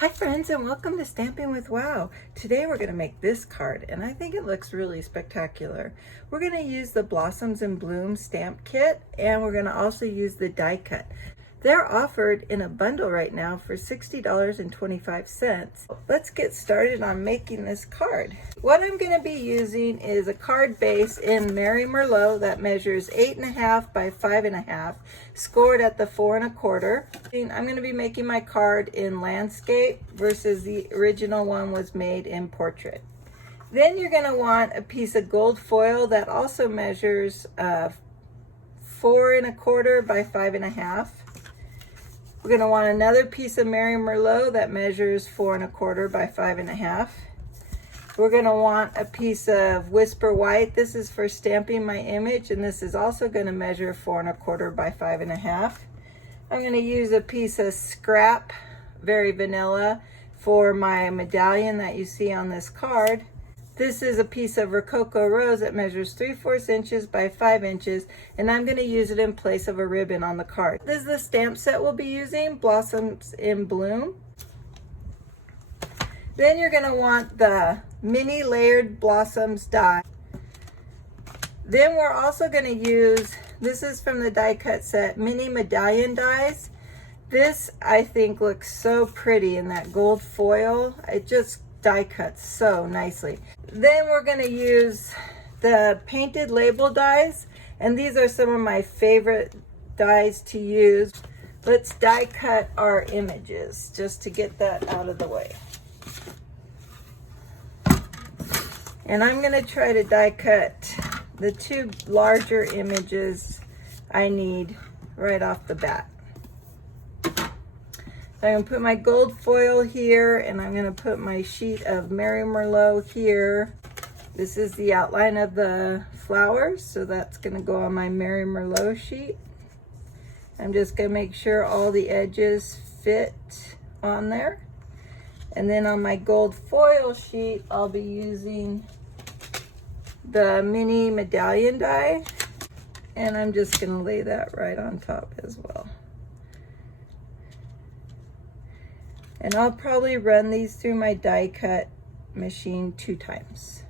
Hi friends, and welcome to Stamping with Wow. Today we're going to make this card and I think it looks really spectacular. We're going to use the Blossoms and Bloom stamp kit and we're going to also use the die cut. They're offered in a bundle right now for $60.25. Let's get started on making this card. What I'm going to be using is a card base in Mary Merlot that measures 8.5 by 5.5, scored at the 4 1/4. I'm going to be making my card in landscape versus the original one was made in portrait. Then you're going to want a piece of gold foil that also measures 4 1/4 by 5.5. We're going to want another piece of Mary Merlot that measures 4 1/4 by 5.5. We're going to want a piece of Whisper White. This is for stamping my image, and this is also going to measure 4 1/4 by 5.5. I'm going to use a piece of Scrap Very Vanilla for my medallion that you see on this card. This is a piece of Rococo Rose that measures 3/4 inches by 5 inches, and I'm going to use it in place of a ribbon on the card. This is the stamp set we'll be using, Blossoms in Bloom. Then you're going to want the mini layered Blossoms die. Then we're also going to use, this is from the die cut set, mini medallion dies. This I think looks so pretty in that gold foil. It just die cuts so nicely. Then we're going to use the painted label dies, and these are some of my favorite dies to use. Let's die cut our images just to get that out of the way. And I'm going to try to die cut the two larger images I need right off the bat. So I'm going to put my gold foil here, and I'm going to put my sheet of Mary Merlot here. This is the outline of the flowers, so that's going to go on my Mary Merlot sheet. I'm just going to make sure all the edges fit on there. And then on my gold foil sheet, I'll be using the mini medallion die, and I'm just going to lay that right on top as well. And I'll probably run these through my die cut machine 2 times.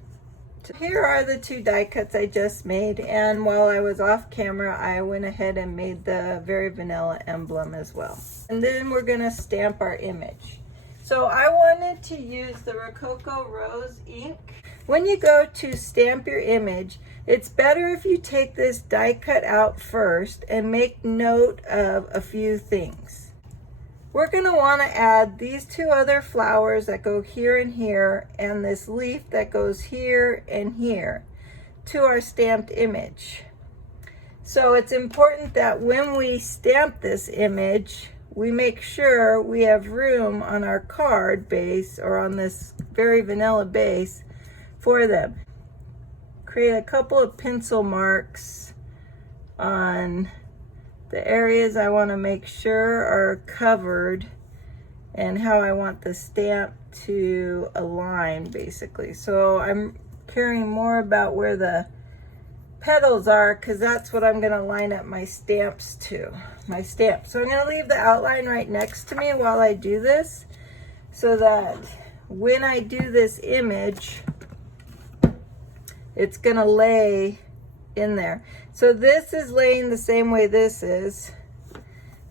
So here are the 2 die cuts I just made, and while I was off camera, I went ahead and made the Very Vanilla emblem as well. And then we're gonna stamp our image. So I wanted to use the Rococo Rose ink. When you go to stamp your image, it's better if you take this die cut out first and make note of a few things. We're going to want to add these 2 other flowers that go here and here, and this leaf that goes here and here to our stamped image. So it's important that when we stamp this image, we make sure we have room on our card base or on this Very Vanilla base for them. Create a couple of pencil marks on the areas I want to make sure are covered and how I want the stamp to align, basically. So I'm caring more about where the petals are, because that's what I'm going to line up my stamps to, my stamp. So I'm going to leave the outline right next to me while I do this, so that when I do this image, it's going to lay in there. So this is laying the same way this is,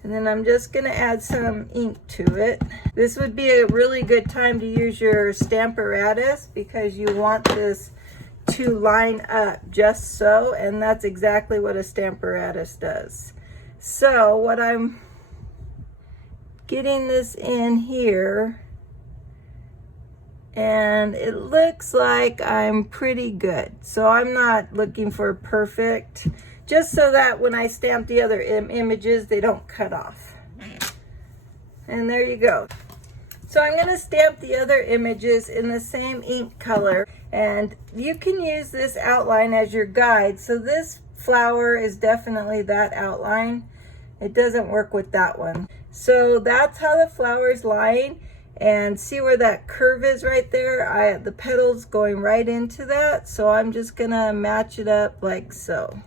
and then I'm just going to add some ink to it. This would be a really good time to use your Stamparatus, because you want this to line up just so, and that's exactly what a Stamparatus does. So what I'm getting this in here, and it looks like I'm pretty good. So I'm not looking for perfect, just so that when I stamp the other images, they don't cut off. And there you go. So I'm going to stamp the other images in the same ink color, and you can use this outline as your guide. So this flower is definitely that outline. It doesn't work with that one. So that's how the flower is lying. And see where that curve is right there? The petals going right into that. So I'm just gonna match it up like so.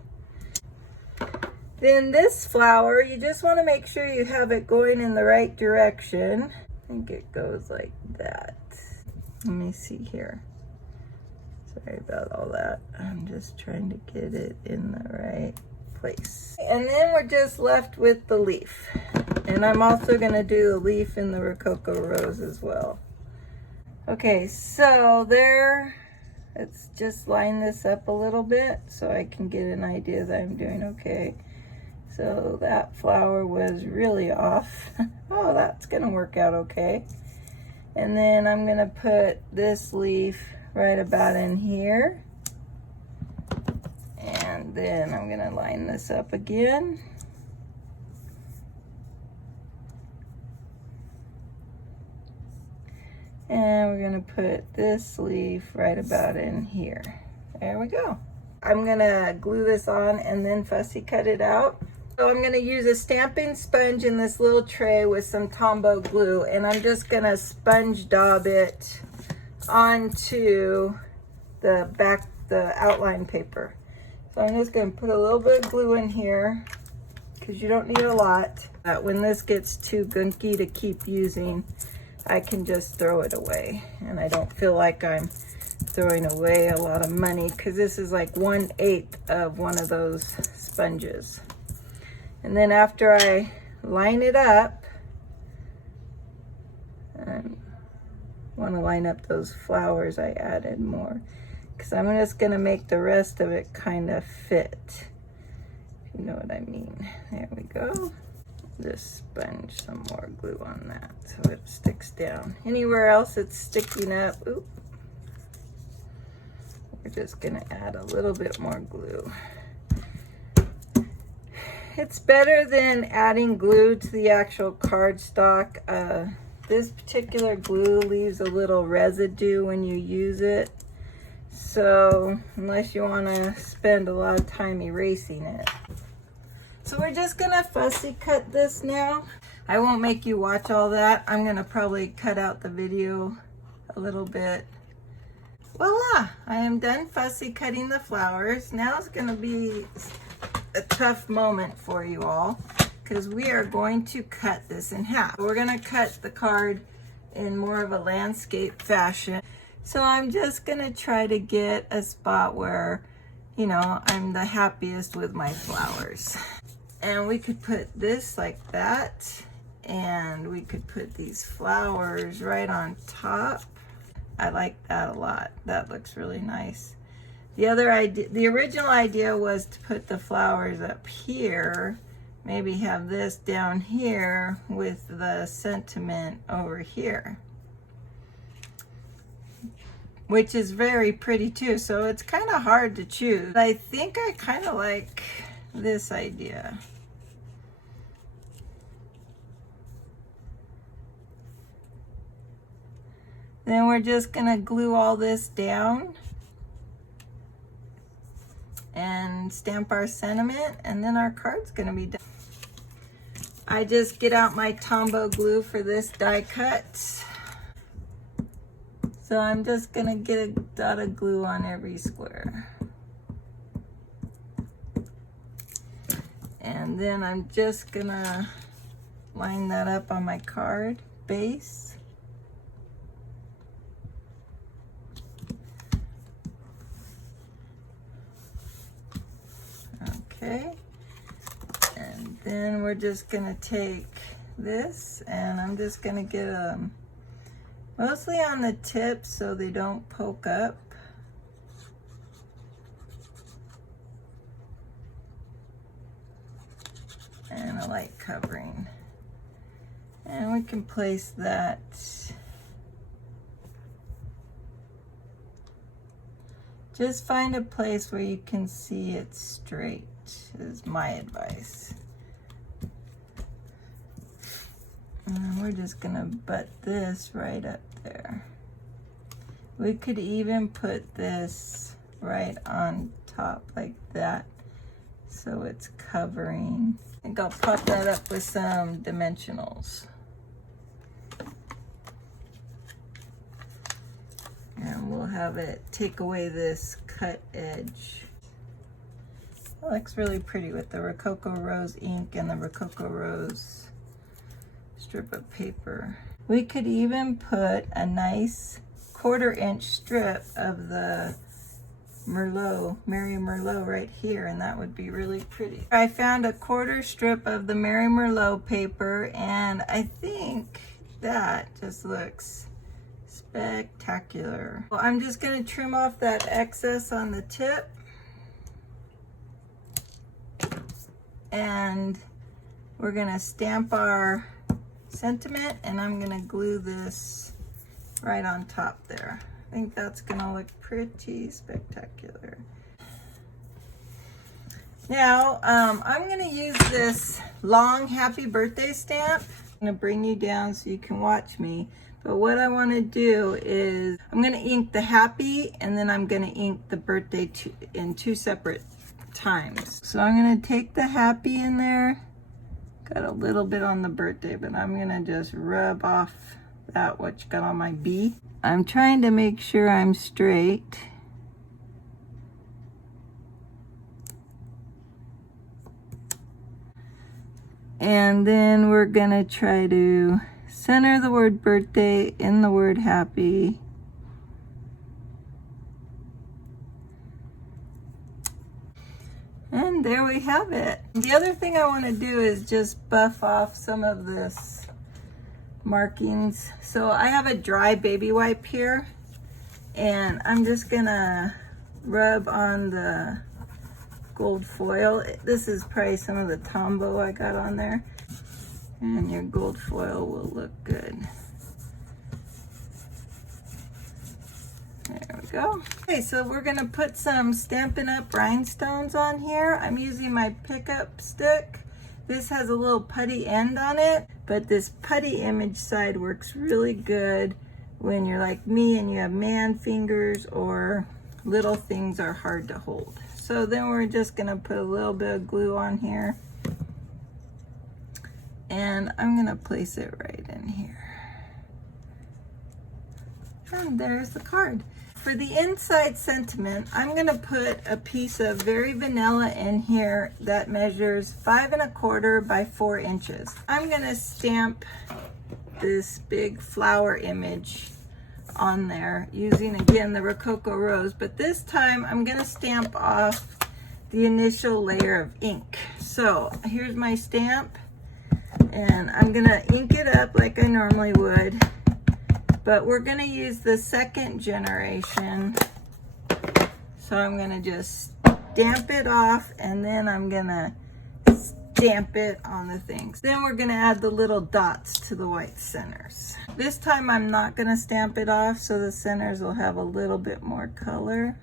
Then this flower, you just want to make sure you have it going in the right direction. think it goes like that. Let me see here. Sorry about all that. I'm just trying to get it in the right place. And then we're just left with the leaf. And I'm also gonna do the leaf in the Rococo Rose as well. Okay, so there, let's just line this up a little bit so I can get an idea that I'm doing okay. So that flower was really off. Oh, that's gonna work out okay. And then I'm gonna put this leaf right about in here. And then I'm gonna line this up again. And we're gonna put this leaf right about in here. There we go. I'm gonna glue this on and then fussy cut it out. So I'm gonna use a stamping sponge in this little tray with some Tombow glue, and I'm just gonna sponge daub it onto the back, the outline paper. So I'm just gonna put a little bit of glue in here because you don't need a lot. When this gets too gunky to keep using, I can just throw it away, and I don't feel like I'm throwing away a lot of money because this is like 1/8 of one of those sponges. And then after I line it up, I want to line up those flowers I added more, because I'm just going to make the rest of it kind of fit, if you know what I mean. There we go. Just sponge some more glue on that so it sticks down. Anywhere else it's sticking up, oop, we're just going to add a little bit more glue. It's better than adding glue to the actual cardstock. This particular glue leaves a little residue when you use it. So unless you want to spend a lot of time erasing it. So we're just gonna fussy cut this now. I won't make you watch all that. I'm gonna probably cut out the video a little bit. Voila, I am done fussy cutting the flowers. Now it's gonna be a tough moment for you all because we are going to cut this in half. We're gonna cut the card in more of a landscape fashion. So I'm just gonna try to get a spot where, you know, I'm the happiest with my flowers. And we could put this like that, and we could put these flowers right on top. I like that a lot. That looks really nice. The original idea was to put the flowers up here, maybe have this down here with the sentiment over here, which is very pretty too. So it's kind of hard to choose. I think I kind of like this idea. Then we're just gonna glue all this down and stamp our sentiment, and then our card's gonna be done. I just get out my Tombow glue for this die cut. So I'm just gonna get a dot of glue on every square. And then I'm just gonna line that up on my card base. Okay, and then we're just gonna take this, and I'm just gonna get them mostly on the tips so they don't poke up. And a light covering. And we can place that just find a place where you can see it straight, is my advice. And we're just gonna butt this right up there. We could even put this right on top like that, so it's covering. I think I'll pop that up with some dimensionals. And we'll have it take away this cut edge. It looks really pretty with the Rococo Rose ink and the Rococo Rose strip of paper. We could even put a nice 1/4 inch strip of the Merlot, Mary Merlot right here, and that would be really pretty. I found a 1/4 strip of the Mary Merlot paper, and I think that just looks spectacular. Well, I'm just going to trim off that excess on the tip, and we're going to stamp our sentiment, and I'm going to glue this right on top there. I think that's gonna look pretty spectacular. Now, I'm gonna use this long happy birthday stamp. I'm gonna bring you down so you can watch me. But what I wanna do is, I'm gonna ink the happy, and then I'm gonna ink the birthday in 2 separate times. So I'm gonna take the happy in there. Got a little bit on the birthday, but I'm gonna just rub off that what you got on my B. I'm trying to make sure I'm straight. And then we're gonna try to center the word birthday in the word happy. And there we have it. The other thing I want to do is just buff off some of this markings. So I have a dry baby wipe here, and I'm just gonna rub on the gold foil. This is probably some of the Tombow I got on there, and your gold foil will look good. There we go. Okay, so we're gonna put some Stampin' Up rhinestones on here. I'm using my pickup stick. This has a little putty end on it, but this putty image side works really good when you're like me and you have man fingers or little things are hard to hold. So then we're just gonna put a little bit of glue on here, and I'm gonna place it right in here. And there's the card. For the inside sentiment, I'm gonna put a piece of Very Vanilla in here that measures 5 1/4 by 4 inches. I'm gonna stamp this big flower image on there using, again, the Rococo Rose, but this time I'm gonna stamp off the initial layer of ink. So here's my stamp, and I'm gonna ink it up like I normally would. But we're gonna use the 2nd generation. So I'm gonna just stamp it off, and then I'm gonna stamp it on the things. Then we're gonna add the little dots to the white centers. This time I'm not gonna stamp it off, so the centers will have a little bit more color.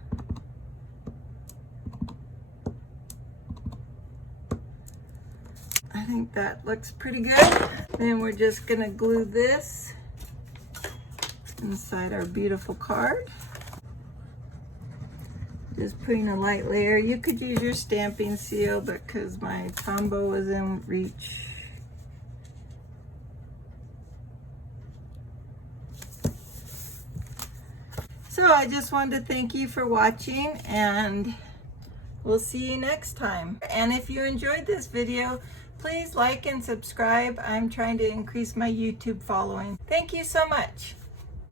I think that looks pretty good. Then we're just gonna glue this inside our beautiful card. Just putting a light layer. You could use your stamping seal, but because my Tombow was in reach. So I just wanted to thank you for watching, and we'll see you next time. And if you enjoyed this video, please like and subscribe. I'm trying to increase my YouTube following. Thank you so much.